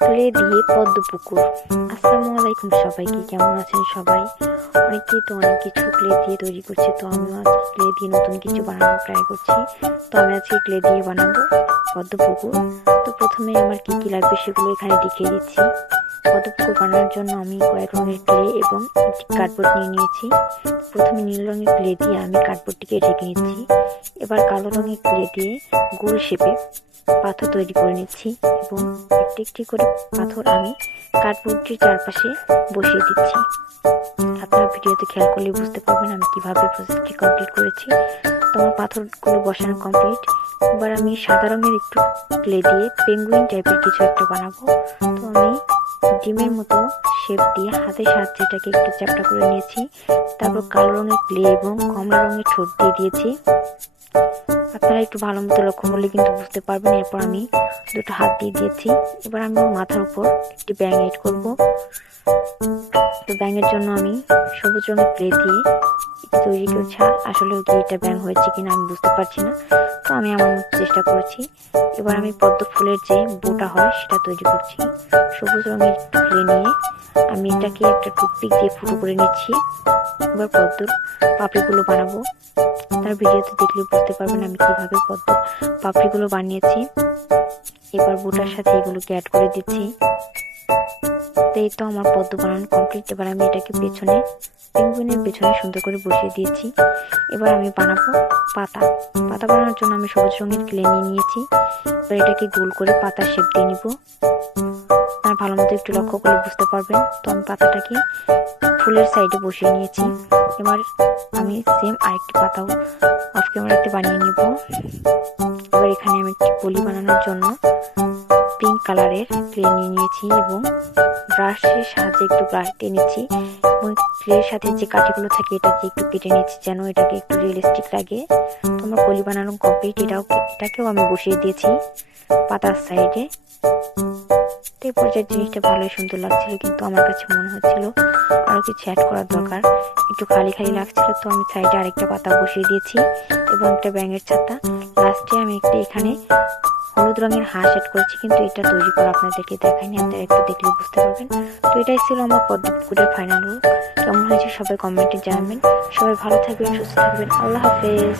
Clay দিয়ে পদ্ম পুকুর। আসসালামু আলাইকুম সবাইকে, কেমন আছেন সবাই? অনেকেই তো অনেক কিছু ক্লে দিয়ে তৈরি করছে, তো আমিও আজকে ক্লে দিয়ে নতুন কিছু বানানোর ট্রাই করছি। তো আমি আজকে ক্লে দিয়ে বানাবো পদ্ম পুকুর। তো প্রথমে আমার কি কি লাগবে সেগুলো এখানে দেখিয়ে দিচ্ছি। পদ্ম পুকুর বানানোর জন্য আমি কয়েক রঙের ক্লে এবং একটি কার্ডবোর্ড নিয়ে নিয়েছি। প্রথমে নীল রঙের ক্লে দিয়ে আমি কার্ডবোর্ডটিকে ঢেকে নিচ্ছি। এবার কালো রঙের ক্লে দিয়ে গোল শেপে পাথর তৈরি করে নিচ্ছি এবং একটি একটি করে পাথর আমি কার্ডবোর্ডটির চারপাশে বসিয়ে দিচ্ছি। আপনারা ভিডিওতে খেয়াল করলে বুঝতে পারবেন আমি কিভাবে প্রসেসটি কমপ্লিট করেছি। তো আমার পাথরগুলো বসানো কমপ্লিট। এবার আমি সাদা রঙের একটু ক্লে দিয়ে পেঙ্গুইন টাইপের কিছু একটা বানাবো। তো আমি ডিমের মতো শেপ দিয়ে হাতের সাহায্যে এটাকে একটু চ্যাপ্টা করে নিয়েছি। তারপর কালো রঙের ক্লে এবং কমলা রঙের ঠোঁট দিয়ে দিয়েছি। আপনারা একটু ভালো মতো লক্ষ্য করলে কিন্তু বুঝতে পারবেন। এরপর আমি দুটো হাত দিয়ে দিয়েছি। এবার আমি মাথার উপর একটি ব্যাঙ এড করবো। তো ব্যাঙের জন্য আমি সবুজ রঙের ক্লে দিয়ে তৈরি করছি। আসলে কি এটা ব্যাঙ হয়েছে কিনা আমি বুঝতে পারছি না, তো আমি আমার মতো চেষ্টা করেছি। এবার আমি পদ্ম ফুলের যে বোটা হয় সেটা তৈরি করছি। সবুজ রঙের ক্লে নিয়ে আমি এটাকে একটা টুথপিক দিয়ে ফুটো করে নিচ্ছি। এবার পদ্মর পাপড়িগুলো বানাবো। তার ভিডিওতে দেখলে বুঝতে পারবেন আমি কিভাবে পদ্ম পাপড়িগুলো বানিয়েছি। এবার বোটার সাথে এগুলোকে অ্যাড করে দিচ্ছি। তো এই তো আমার পদ্ম বানানো কমপ্লিট। এবার আমি এটাকে পেছনে পেঙ্গুইনের পেছনে সুন্দর করে বসিয়ে দিয়েছি। এবার আমি বানাবো পাতা। পাতা বানানোর জন্য আমি সবুজ রঙের ক্লে নিয়ে নিয়েছি। এবার এটাকে গোল করে পাতার শেপ দিয়ে নিব। আপনারা ভালো মতো একটু লক্ষ্য করলে বুঝতে পারবেন। তো আমি পাতাটাকে ফুলের সাইডে বসিয়ে নিয়েছি। এবার আমি সেম আরেকটি পাতাও অফ ক্যামেরাতে বানিয়ে নিব। এবার এখানে আমি একটি কলি বানানোর জন্য পিঙ্ক কালারের ক্লে নিয়ে নিয়েছি এবং ব্রাশের সাহায্যে একটু ব্রাশ দিয়ে নিচ্ছি এবং ক্লের সাথে যে কাঠিগুলো থাকে এটা দিয়ে একটু কেটে নিচ্ছি যেন এটাকে একটু রিয়েলিস্টিক লাগে। তো আমার কলি বানানো কমপ্লিট। এটাকেও আমি বসিয়ে দিয়েছি পাতার সাইডে। তো এই পর্যায়ে জিনিসটা ভালোই সুন্দর লাগছিল, কিন্তু আমার কাছে মনে হচ্ছিল আরো কিছু অ্যাড করার দরকার, একটু খালি খালি লাগছিল। তো আমি সাইডে আরেকটা পাতা বসিয়ে দিয়েছি এবং একটা ব্যাঙের ছাতা। লাস্টে আমি একটা এখানে হলুদ রঙের হাঁস অ্যাড করেছি, কিন্তু এটা তৈরি করা আপনাদেরকে দেখাইনি, আপনারা একটু দেখলে বুঝতে পারবেন। তো এটাই ছিল আমার পদ্ম পুকুরের ফাইনাল লুক। কেমন হয়েছে সবাই কমেন্টে জানাবেন। সবাই ভালো থাকবেন, সুস্থ থাকবেন। আল্লাহ হাফেজ।